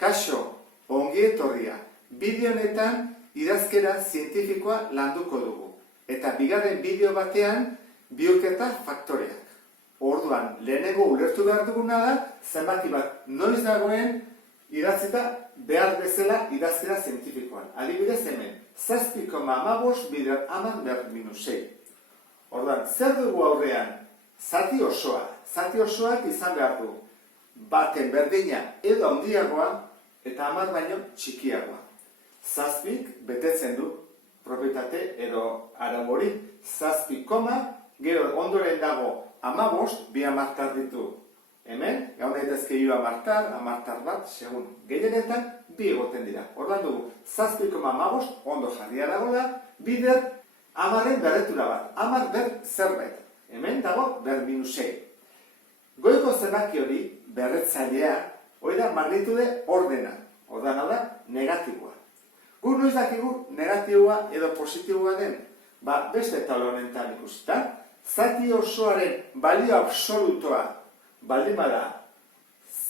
Kaixo, ongi etorria. Bideo honetan idazkera zientifikoa landuko dugu. Eta bigarren bideo batean bihurketa faktoreak. Orduan, lehenengo ulertu behar duguna da, zenbaki bat noiz dagoen idatzita behar bezala idazkera zientifikoan. Adibidez hemen, 7,15 bider 10 - 6. Orduan, zer dugu aurrean? Zati osoa. Zati osoak izan behar du. Baten berdina edo handiagoa eta 10 baino txikiagoa. 7 betetzen du propietate edo arau hori. 7, gero ondoren dago 15, bi hamartar ditu. Hemen, egon daitezke 3 hamartar, hamartar bat, segun. Gehienetan, bi egoten dira. Orduan dugu, 7,15 ondo jarria dagoela, bider 10-en berretura bat. 10 ber zerbait. Hemen dago ber -6. Goiko zenbaki hori, berretzailea, hori da magnitude ordena. Orduan hau da, negatiboa. Gu noiz dakigu negatiboa edo positiboa den? Beste taulo honetan ikusita, zati osoaren balio absolutoa baldin bada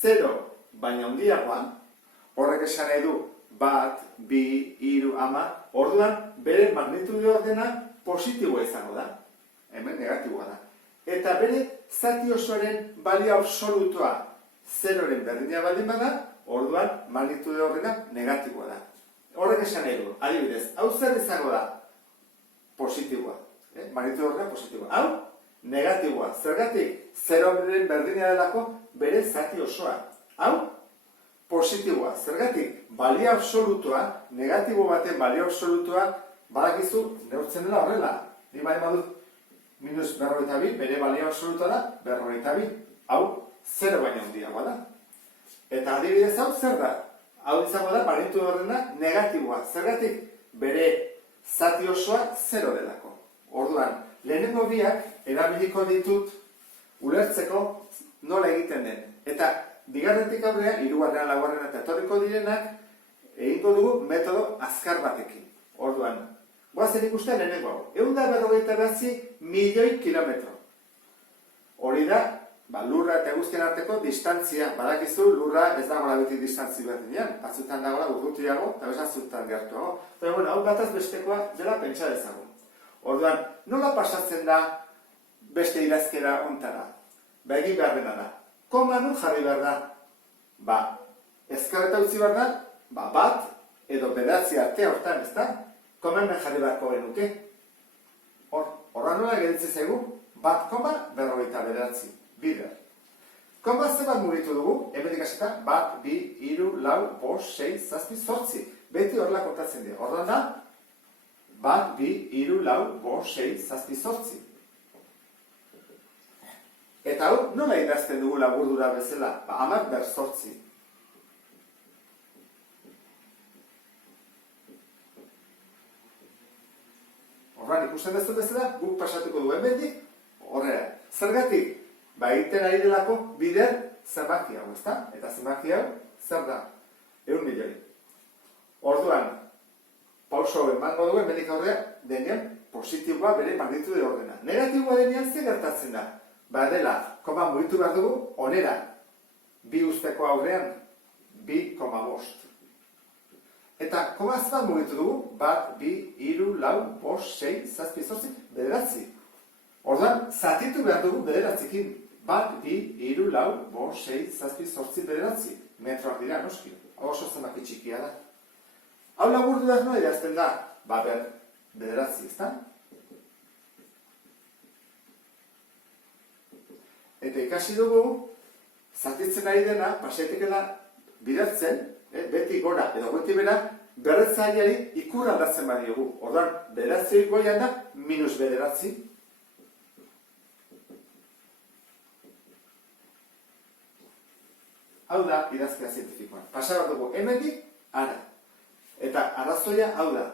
0 baina handiagoa, horrek esan nahi du 1, 2, 3, 10, orduan bere magnitude ordena positiboa izango da. Hemen negatiboa da. Eta bere zati osoaren balio absolutoa 0-ren berdina baldin bada, orduan magnitude ordena negatiboa da. Horrek esan nahi du, adibidez, hau zer izango da? Positiboa. Magnitude ordena positiboa. Hau, negatiboa. Zergatik, 0-ren berdina delako bere zati osoa. Hau, positiboa. Zergatik, balio absolutoa, negatibo baten balio absolutoa, badakizu, neurtzen dela horrela. Ni bai badut, -42, bere balio absolutoa da, 42. Hau, 0 baina handiagoa da. Eta adibidez hau zer da? Hau izango da, magnitude ordena negatiboa. Zergatik, bere zati osoa 0 delako. Orduan, lehenengo biak erabiliko ditut ulertzeko nola egiten den. Eta bigarretik aurrea, 3., 4. eta etorriko direnak egingo dugu metodo azkar batekin. Orduan, goazen ikusten lehenengo hau. 149 milioi kilometro. Hori da, lurra eta eguzkiaren arteko distantzia. Badakizu, lurra ez dagoela beti distantzi berdinean. Batzutan dagoela urrutiago, eta batzutan gertuago. Eta, hau bataz bestekoa dela pentsa dezagun. Orduan, nola pasatzen da beste idazkera ontara? Egin behar dena da. Koma nun jarri behar da? Ezkarreta utzi behar da, bat edo 9 arte hortan, ez da? Koma hemen jarri beharko genuke. Horra nola geritze zaigu? 1,49 bider. Koma zebat mugitu dugu? Hemetik hasita, 1, 2, 3, 4, 5, 6, 7, 8. Beti horrela kontatzen dira. Orduan da, 1, 2, 3, 4, 5, 6, 7, 8. Eta hau, nola idazten dugu laburdura bezala? 10 ber 8. Horran, ikusten dezu bezala, guk pasatuko du hemendik, horrela. Zergatik? Egiten ari delako bider zenbaki hau, ezta? Eta zenbaki hau, zer da? 1 milioi. Orduan, pauso emango dugu, hemendik aurrea, denean positiboa bere magnitude ordena. Negatiboa denean ze gertatzen da? Dela, koma mugitu behar dugu, onera. 2 usteko aurrean, 2,5. Eta koma zebat mugitu dugu, 1, 2, 3, 4, 5, 6, 7, 8, 9. Orduan, zatitu behar dugu 9-ekin. 1, 2, 3, 4, 5, 6, 7, 8, 9. Metroak dira, noski. Hau oso zenbaki txikia da. Hau laburdu da nola idazten da? 9, ezta? Eta ikasi dugu, zatitzen ari dena, pasetikela bidertzen, beti gora edo goiti bera, berretzaileari ikur aldatzen badiogu. Orduan, 9 goian da, -9. Hau da idazkera zientifikoan. Pasa bat dugu, hemendik, ara. Eta arrazoia hau da.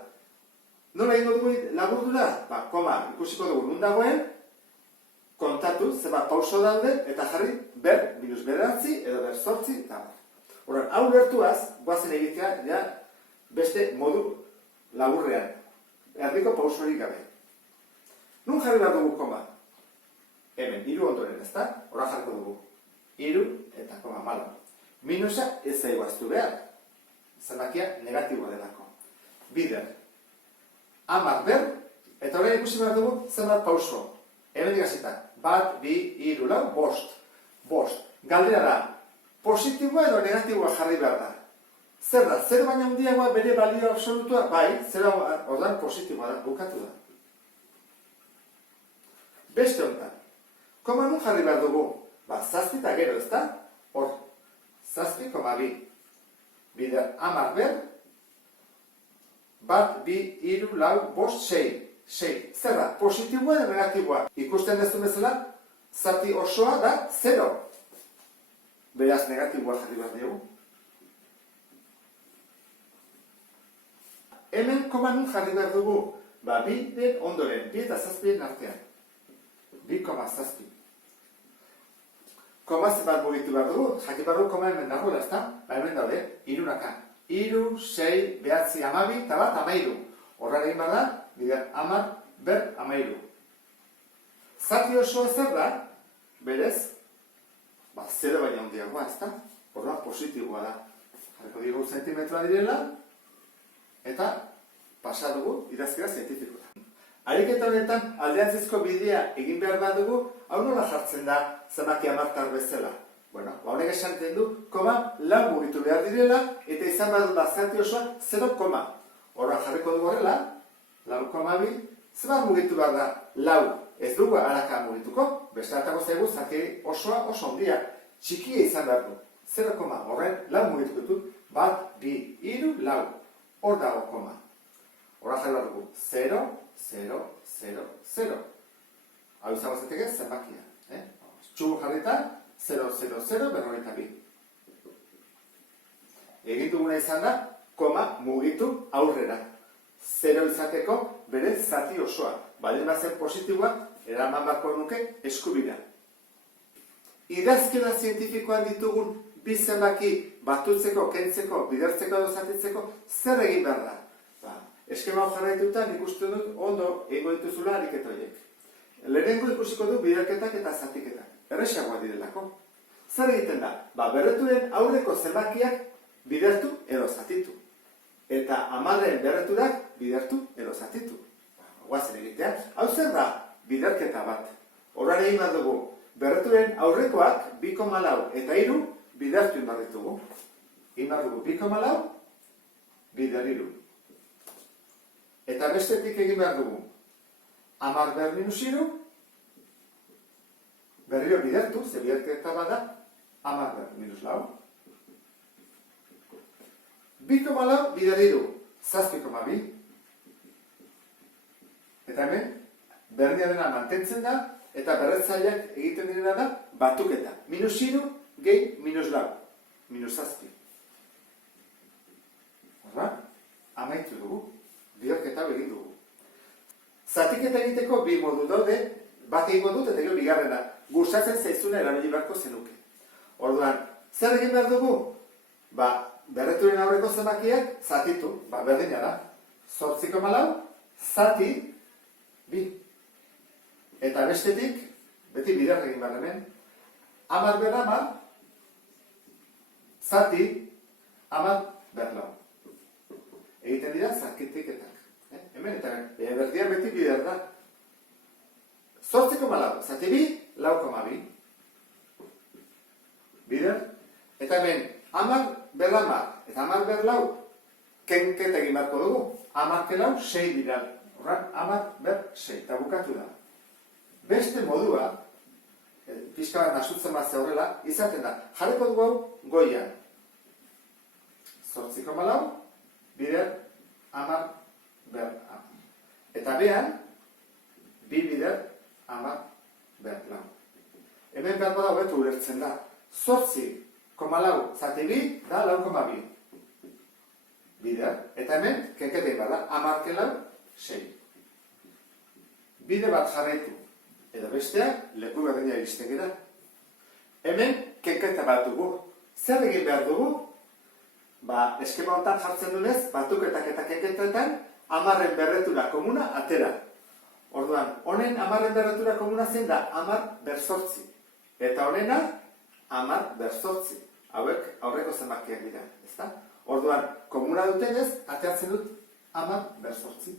Nola egingo dugu laburdura? Koma, ikusiko dugu nun dagoen, kontatu, zebat pauso daude, eta jarri ber -9 edo ber 8, eta bar. Horren, hau lertuaz, goazen egitea, beste modu laburrean. Erdiko pausorik gabe. Nun jarri behar dugu koma? Hemen, 3 ondoren, ezta? Horra jarko dugu. 3 eta koma 4. Minusa ez zaigu aztu behar. Zenbakia negatiboa delako. Bider. 10 ber, eta orain ikusi behar dugu zenbat pauso. Hemen digazita, 1, 2, 3, 4, 5. Bost. Galdera da, positiboa edo negatiboa jarri behar da. Zer da, 0 baina handiagoa bere balio absolutua? Bai, 0 ordan positiboa da, bukatu da. Beste honetan, koma nun jarri behar dugu? Ba, 7 eta gero, ez da? Hor, 7,2. Bider, 10 ber, 1, 2, 3, 4, 5, 6. 6. Zer da, positiboa edo negatiboa? Ikusten dezu bezala, zati osoa da 0. Beraz, negatiboa jarri behar dugu. Hemen koma nun jarri behar dugu? Ba, 2 den ondoren, 2 eta 7 artean. 2,7. Koma zenbat mugitu behar dugu? Jaki behar dugu koma hemen dagoela, ez da? Ba, hemen daude, 3naka. 3, 6, 9, 12, eta bat, 13. Horra egin behar da, bider, 10 ber 13. Zati osoa zer da? Berez, ba, 0 baina handiagoa, ez da? Horra positiboa da. Jarriko digu zentimetroa direla, eta pasa dugu idazkera zientifikoa. Ariketa honetan aldeantzizko bidea egin behar bat dugu, hau nola jartzen da zenbaki amartar bezala. Bueno, honek esanten du, lau mugitu behar direla, eta izan behar dut zati osoa 0, horra jarriko dugu horrela, 4,2, zenbat mugitu behar da, 4, ez dugu haraka mugituko, besteatako zaigu zati osoa oso handia, txikia izan behar du, 0, horren 4 mugituko ditut, 1, 2, 3, 4, hor dago koma. Horra jarri behar dugu, 0, 0, 0, 0. Hau izango zeteke zenbakia. Txugu jarrita, 0, 0, 0, 42. Egin duguna izan da, koma mugitu aurrera. 0 izateko bere zati osoa. Baldin bazen positiboa, eraman bako nuke eskubira. Idazkera zientifikoan ditugun bi zenbaki batutzeko, kentzeko, bidertzeko edo zatitzeko, zer egin behar da? Eskema hau jarraituta nik uste dut ondo egingo dituzula ariketa horiek. Lehenengo ikusiko du biderketak eta zatiketak. Erresagoa direlako. Zer egiten da? Berreturen aurreko zenbakiak bidertu edo zatitu. Eta 10 berreturak bidertu edo zatitu. Guazen egitea. Hau zer da? Biderketa bat. Horra egin bat dugu. Berreturen aurrekoak 2,4 eta 3 bidertu inbar ditugu. Inbar dugu 2,4 bider 3. Eta bestetik egin behar dugu. 10 ber minus 3, berriro bidertu, ze biderketa bada, 10 ber minus 4. 2,4 bider 3, 7,2. Eta hemen, berdina dena mantentzen da, eta berretzaileak egiten direna da, batuketa. Minus 3, gehi minus 4, minus 7. Horra, amaitu dugu. Biderketa egin dugu. Zatiketa egiteko bi modu daude, bat egingo dut eta gero bigarrena. Gustatzen zaizuna erabili beharko zenuke. Orduan, zer egin behar dugu? Berreturen aurreko zenbakiak zatitu, berdina da. 8,4, zati, 2. Eta bestetik, beti bider egin behar hemen, 10 ber 10, zati, 10 ber 4. Egiten dira zakitiketak. Hemen eta berdian beti bider da. 8,4, zati 2, 4,2. Bider. Eta hemen 10 ber 10, eta 10 ber 4, kenketa egin beharko dugu. 10 ke 4, 6 dira. Horran, 10 ber 6, eta bukatu da. Beste modua, pixka bat nasutzen bat horrela, izaten da. Jarriko dugu hau goian. 8,4, bider 10 ber 10. Eta behan, 2 bider 10 ber 4. Hemen behar bada hobetu ulertzen da. 8,4 zati 2 da 4,2. Bider. Eta hemen, kenketa egin behar da, 10 ke 4, 6. Bide bat jarraitu. Edo besteak, leku berdina iristen gara. Hemen, kenketa bat dugu. Zer egin behar dugu? Eskema honetan jartzen dunez, batuketak eta kenketetan, 10 berretura komuna atera. Orduan, honen 10 berretura komuna zein da 10 ber 8. Eta honena, 10 ber 8. hauek aurreko zenbakiak dira, ezta? Orduan, komuna dutenez, ateratzen dut 10/8.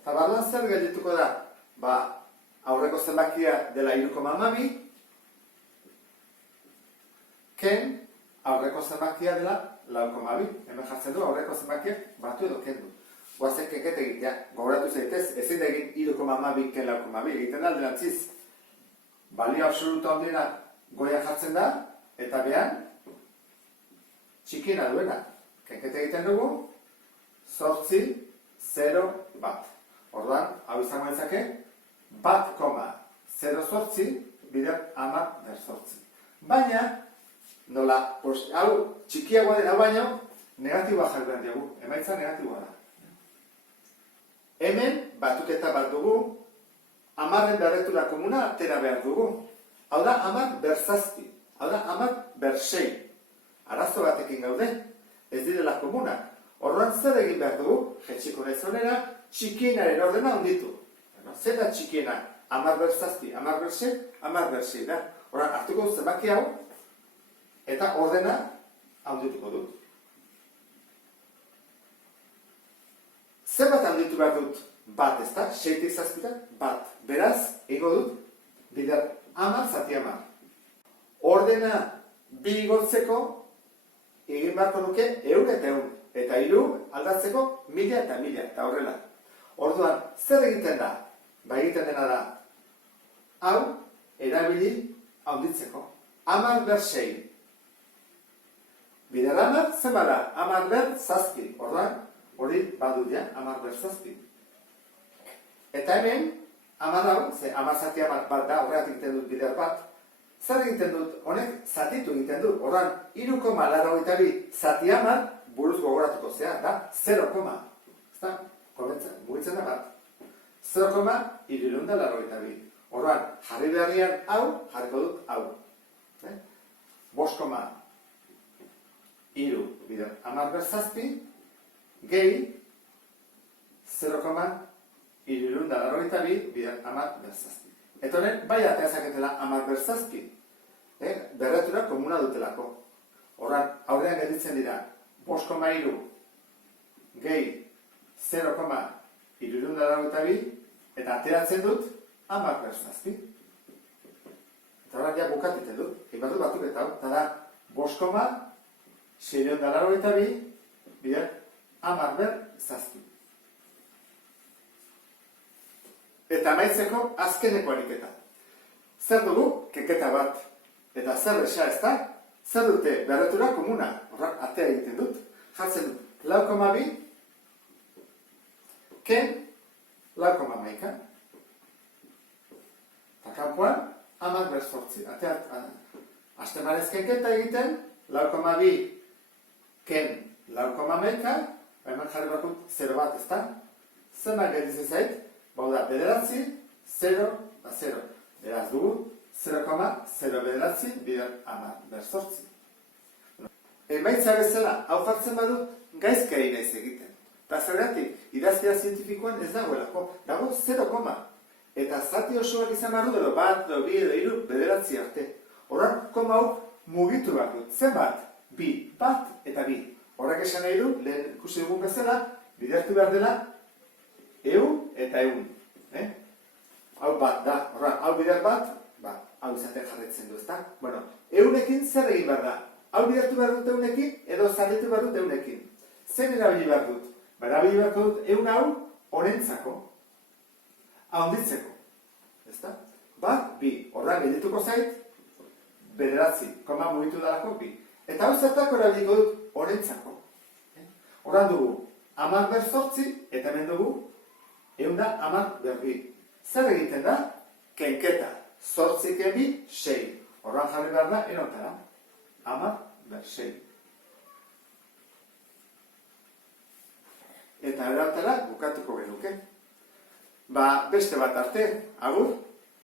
Eta barruan zer geldituko da? Aurreko zenbakia dela 3,12, ken aurreko zenbakia dela 4,2. Hemen jartzen du aurreko zenbakiak batu edo kendu. Guazen kenkete egitea, gogoratu zaitez, ezin da egin 3,2 ken 4,2, egiten da alderantziz. Balio absoluta ondena goia jartzen da, eta behan, txikiena duena. Kenkete egiten dugu, 8,0,1. Orduan, hau izango ditzake, 1,08 bider 10/8. Baina, nola, hau txikiagoa dena baino, negatiboa jarri behar dugu, emaitza negatiboa da. Hemen, batuketa bat dugu, 10-en berretura komuna atera behar dugu. Hau da, 10/7, hau da, 10/6. Arazo batekin gaude, ez direla komunak. Orduan zer egin behar dugu, jetxiko nahi zonera, txikienaren ordena onditu. Zer da txikiena? 10/7, 10/6, 10/6 da. Orduan, hartuko dut zenbaki hau, eta ordena handituko dut. Zenbat handitu behar dut? Bat, ez da? 6-tik 7, bat. Beraz, egingo dut, bider 10/10. Ordena bi igotzeko, egin beharko nuke 100 eta 100. Eta 3 aldatzeko 1000 eta 1000, eta horrela. Orduan, zer egiten da? Egiten dena da, hau, erabili handitzeko. 10/6. Bider 10, zen bada? 10/7. Orduan, hori badut ja, 10/7. Eta hemen, 10 hau, 10/10 bat da, horregatik egiten dut bider bat. Zer egiten dut? Honek zatitu egiten dut. Orduan, 3,82 zati 10 buruz gogoratuko zea, da 0, ez da, mugitzen da bat. 0,382. Orduan, jarri beharrian hau, jarriko dut hau. 5,3 bider 10/7 gehi 0,382 bider 10/7. Eta honen, bai ateazaketela 10/7. Berretura komuna dutelako. Orduan, aurrean gelditzen dira 5,3 gehi 0,382 eta ateratzen dut 10/7. Eta horrak ja bukatiten dut, egin bat dut batuketa hau, eta da 5,682 bider 10/7. Eta amaitzeko azkeneko ariketa. Zer dugu? Kenketa bat. Eta zer esa ez da? Zer dute berretura komuna? Horrak atea egiten dut. Jartzen dut 4,2 ken 4,11. Eta kanpoan 10/8. Aztemarez kenketa egiten 4,2 ken 4,11. Hemen jarri bakut 0 bat, ez da? Zenbat gelditzen zait? Bau da, bederatzi, 0, 0. Beraz dugu, 0,0 bider 10/8. Emaitza bezala, hau jartzen badut, gaizka egin naiz egiten. Eta zergatik, idazkera zientifikoan ez dagoelako, dago 0, eta zati osoak izan behar du, edo bat, edo bi, edo 3, bederatzi arte. Horrak, koma hau mugitu behar dut. Zenbat? Bi, bat eta bi. Horrak esan nahi du, lehen ikusi dugun bezala, bidertu behar dela, 100 eta 100. Hau bat da, horra, hau bider bat, hau izaten jarretzen du, ezta? Bueno, 100ekin zer egin behar da? Hau bidertu behar dut 100ekin, edo zaletu behar dut 100ekin. Zer erabili behar dut? Erabili behar dut 100 hau, honentzako, handitzeko, ezta? Bat, bi, horra, geldituko zait, bederatzi, koma mugitu dalako, bi. Eta hau zertako erabiliko dut, honentzako. Horran dugu, 10/8, eta hemen dugu, 110/2. Zer egiten da? Kenketa. 8 ken 2, 6. Horran jarri behar da, enotara. 10/6. Eta erantara bukatuko genuke. Beste bat arte, agur.